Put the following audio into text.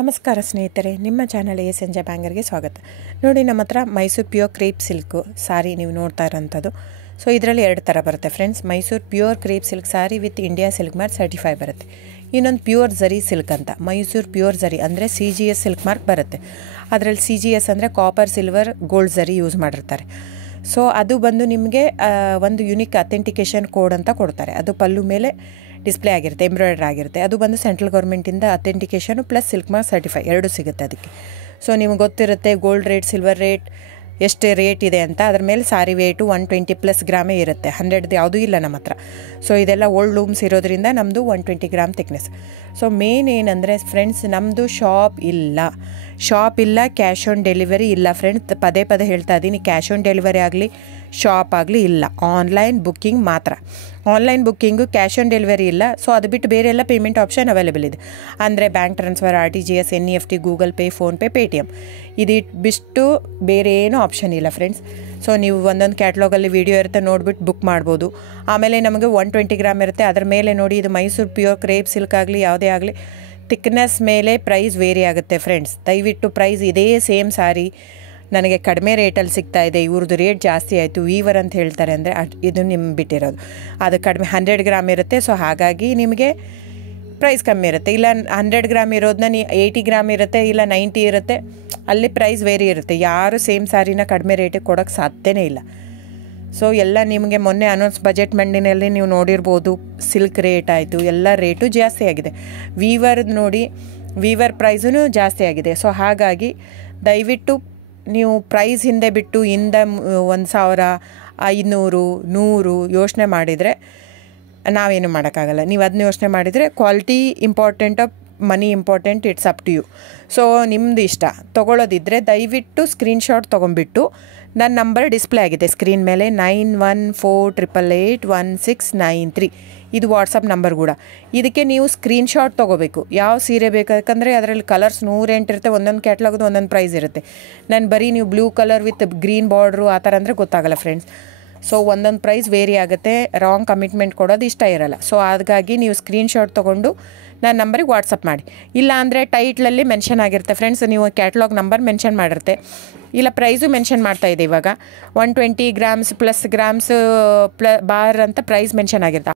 ನಮಸ್ಕಾರ ಸ್ನೇಹಿತರೆ, ನಿಮ್ಮ ಚಾನಲ್ ಎ ಸಂಜೆ ಬ್ಯಾಂಗರ್ಗೆ ಸ್ವಾಗತ. ನೋಡಿ, ನಮ್ಮ ಹತ್ರ ಮೈಸೂರು ಪ್ಯೂರ್ ಕ್ರೇಪ್ ಸಿಲ್ಕು ಸಾರಿ ನೀವು ನೋಡ್ತಾ ಇರೋಂಥದ್ದು. ಸೊ ಇದರಲ್ಲಿ ಎರಡು ಥರ ಬರುತ್ತೆ friends. Mysuru pure crepe silk sorry with India silk mark certify ಬರುತ್ತೆ. ಇನ್ನೊಂದು ಪ್ಯೂರ್ ಝರಿ ಸಿಲ್ಕ್ ಅಂತ, ಮೈಸೂರು ಪ್ಯೂರ್ ಝರಿ ಅಂದರೆ CGS ಸಿಲ್ಕ್ ಮಾರ್ಕ್ ಬರುತ್ತೆ. ಅದರಲ್ಲಿ CGS ಅಂದರೆ ಕಾಪರ್, ಸಿಲ್ವರ್, ಗೋಲ್ಡ್ ಝರಿ ಯೂಸ್ ಮಾಡಿರ್ತಾರೆ. ಸೊ ಅದು ಬಂದು ನಿಮಗೆ ಒಂದು ಯುನಿಕ್ ಅಥೆಂಟಿಕೇಷನ್ ಕೋಡ್ ಅಂತ ಕೊಡ್ತಾರೆ. ಅದು ಪಲ್ಲು ಮೇಲೆ ಡಿಸ್ಪ್ಲೇ ಆಗಿರುತ್ತೆ, ಎಂಬ್ರಾಯ್ಡ್ರಿ ಆಗಿರುತ್ತೆ. ಅದು ಬಂದು ಸೆಂಟ್ರಲ್ ಗೌರ್ಮೆಂಟಿಂದ ಅಥೆಂಟಿಕೇಷನು ಪ್ಲಸ್ ಸಿಲ್ಕ್ ಮಾರ್ಕ್ ಸರ್ಟಿಫೈ ಎರಡು ಸಿಗುತ್ತೆ ಅದಕ್ಕೆ. ಸೊ ನಿಮಗೆ ಗೊತ್ತಿರುತ್ತೆ ಗೋಲ್ಡ್ ರೇಟ್, ಸಿಲ್ವರ್ ರೇಟ್ ಎಷ್ಟು ರೇಟ್ ಇದೆ ಅಂತ. ಅದ್ರ ಮೇಲೆ ಸಾರಿ ವೇಟು 120+ ಗ್ರಾಮೇ ಇರುತ್ತೆ, 100 ಯಾವುದೂ ಇಲ್ಲ ನಮ್ಮ ಹತ್ರ. ಸೊ ಇದೆಲ್ಲ ಓಲ್ಡ್ ಲೂಮ್ಸ್ ಇರೋದ್ರಿಂದ ನಮ್ಮದು 120 ಗ್ರಾಮ್ ಥಿಕ್ನೆಸ್. ಸೊ ಮೇನ್ ಏನಂದರೆ ಫ್ರೆಂಡ್ಸ್, ನಮ್ಮದು ಶಾಪ್ ಇಲ್ಲ, ಕ್ಯಾಶ್ ಆನ್ ಡೆಲಿವರಿ ಇಲ್ಲ ಫ್ರೆಂಡ್ಸ್. ಪದೇ ಪದೇ ಹೇಳ್ತಾ ಇದ್ದೀನಿ, ಕ್ಯಾಶ್ ಆನ್ ಡೆಲಿವರಿ ಆಗಲಿ ಶಾಪ್ ಆಗಲಿ ಇಲ್ಲ, ಆನ್ಲೈನ್ ಬುಕ್ಕಿಂಗ್ ಮಾತ್ರ. Online booking, cash on delivery ಇಲ್ಲ. ಸೊ ಅದು ಬಿಟ್ಟು ಬೇರೆ ಎಲ್ಲ ಪೇಮೆಂಟ್ ಆಪ್ಷನ್ ಅವೈಲೇಬಲ್ ಇದೆ. ಅಂದರೆ bank transfer, RTGS, NEFT, Google pay, PhonePe, Paytm. ಇದು ಬಿಟ್ಟು ಬೇರೆ ಏನೂ ಆಪ್ಷನ್ ಇಲ್ಲ ಫ್ರೆಂಡ್ಸ್. ಸೊ ನೀವು ಒಂದೊಂದು ಕ್ಯಾಟ್ಲಾಗಲ್ಲಿ ವೀಡಿಯೋ ಇರುತ್ತೆ, ನೋಡಿಬಿಟ್ಟು ಬುಕ್ ಮಾಡ್ಬೋದು. ಆಮೇಲೆ ನಮಗೆ 120 ಗ್ರಾಮ್ ಇರುತ್ತೆ. ಅದರ ಮೇಲೆ ನೋಡಿ, ಇದು ಮೈಸೂರು ಪ್ಯೂರ್ ಕ್ರೇಪ್ ಸಿಲ್ಕ್ ಆಗಲಿ ಯಾವುದೇ ಆಗಲಿ ಥಿಕ್ನೆಸ್ ಮೇಲೆ ಪ್ರೈಸ್ ವೇರಿ ಆಗುತ್ತೆ ಫ್ರೆಂಡ್ಸ್. ದಯವಿಟ್ಟು ಪ್ರೈಸ್ ಇದೇ ಸೇಮ್ ಸಾರಿ ನನಗೆ ಕಡಿಮೆ ರೇಟಲ್ಲಿ ಸಿಗ್ತಾ ಇದೆ, ಇವ್ರದ್ದು ರೇಟ್ ಜಾಸ್ತಿ ಆಯಿತು ವೀವರ್ ಅಂತ ಹೇಳ್ತಾರೆ ಅಂದರೆ ಇದು ನಿಮ್ಗೆ ಬಿಟ್ಟಿರೋದು. ಅದು ಕಡಿಮೆ 100 ಗ್ರಾಮ್ ಇರುತ್ತೆ. ಸೊ ಹಾಗಾಗಿ ನಿಮಗೆ ಪ್ರೈಸ್ ಕಮ್ಮಿ ಇರುತ್ತೆ. ಇಲ್ಲ 100 ಗ್ರಾಮ್ ಇರೋದನ್ನ 80 ಗ್ರಾಮ್ ಇರುತ್ತೆ, ಇಲ್ಲ 90 ಇರುತ್ತೆ, ಅಲ್ಲಿ ಪ್ರೈಸ್ ವೇರಿ ಇರುತ್ತೆ. ಯಾರು ಸೇಮ್ ಸಾರಿನ ಕಡಿಮೆ ರೇಟಿಗೆ ಕೊಡೋಕ್ಕೆ ಸಾಧ್ಯನೇ ಇಲ್ಲ. ಸೊ ಎಲ್ಲ ನಿಮಗೆ ಮೊನ್ನೆ ಅನೌನ್ಸ್ ಬಜೆಟ್ ಮಂಡಿನಲ್ಲಿ ನೀವು ನೋಡಿರ್ಬೋದು, ಸಿಲ್ಕ್ ರೇಟ್ ಆಯಿತು, ಎಲ್ಲ ರೇಟು ಜಾಸ್ತಿ ಆಗಿದೆ. ವೀವರ್ದು ನೋಡಿ, ವೀವರ್ ಪ್ರೈಸೂ ಜಾಸ್ತಿ ಆಗಿದೆ. ಸೊ ಹಾಗಾಗಿ ದಯವಿಟ್ಟು ನೀವು ಪ್ರೈಸ್ ಹಿಂದೆ ಬಿಟ್ಟು 1,000, 500, 100 ಯೋಚನೆ ಮಾಡಿದರೆ ನಾವೇನು ಮಾಡೋಕ್ಕಾಗಲ್ಲ. ನೀವು ಅದನ್ನ ಯೋಚನೆ ಮಾಡಿದರೆ quality important, money important, it's up to you. So ನಿಮ್ಮದು ಇಷ್ಟ. ತೊಗೊಳ್ಳೋದಿದ್ದರೆ ದಯವಿಟ್ಟು ಸ್ಕ್ರೀನ್ಶಾಟ್ ತೊಗೊಂಬಿಟ್ಟು, ನನ್ನ ನಂಬರ್ ಡಿಸ್ಪ್ಲೇ ಆಗಿದೆ ಸ್ಕ್ರೀನ್ ಮೇಲೆ, 9148881693. ಇದು ವಾಟ್ಸಪ್ ನಂಬರ್ ಕೂಡ. ಇದಕ್ಕೆ ನೀವು ಸ್ಕ್ರೀನ್ಶಾಟ್ ತೊಗೋಬೇಕು. ಯಾವ ಸೀರೆ ಬೇಕಂದರೆ ಅದರಲ್ಲಿ ಕಲರ್ಸ್ 108 ಇರುತ್ತೆ, ಒಂದೊಂದು ಕ್ಯಾಟ್ಲಾಗದು ಒಂದೊಂದು ಪ್ರೈಸ್ ಇರುತ್ತೆ. ನಾನು ಬರೀ ನೀವು blue colour with green border ಆ ಥರ ಅಂದರೆ ಗೊತ್ತಾಗಲ್ಲ ಫ್ರೆಂಡ್ಸ್. ಸೊ ಒಂದೊಂದು ಪ್ರೈಸ್ ವೇರಿ ಆಗುತ್ತೆ, ರಾಂಗ್ ಕಮಿಟ್ಮೆಂಟ್ ಕೊಡೋದು ಇಷ್ಟ ಇರಲ್ಲ. ಸೊ ಹಾಗಾಗಿ ನೀವು ಸ್ಕ್ರೀನ್ಶಾಟ್ ತೊಗೊಂಡು ನನ್ನ ನಂಬರಿಗೆ ವಾಟ್ಸಪ್ ಮಾಡಿ. ಇಲ್ಲ ಅಂದರೆ ಟೈಟ್ಲಲ್ಲಿ ಮೆನ್ಷನ್ ಆಗಿರುತ್ತೆ ಫ್ರೆಂಡ್ಸ್, ನೀವು ಕ್ಯಾಟ್ಲಾಗ್ ನಂಬರ್ ಮೆನ್ಷನ್ ಮಾಡಿರುತ್ತೆ. ಇಲ್ಲ ಪ್ರೈಸು ಮೆನ್ಷನ್ ಮಾಡ್ತಾಯಿದೆ ಇವಾಗ, 120 ಗ್ರಾಮ್ಸ್ + ಗ್ರಾಮ್ಸ್ ಬಾರ್ ಅಂತ ಪ್ರೈಸ್ ಮೆನ್ಷನ್ ಆಗಿರುತ್ತೆ.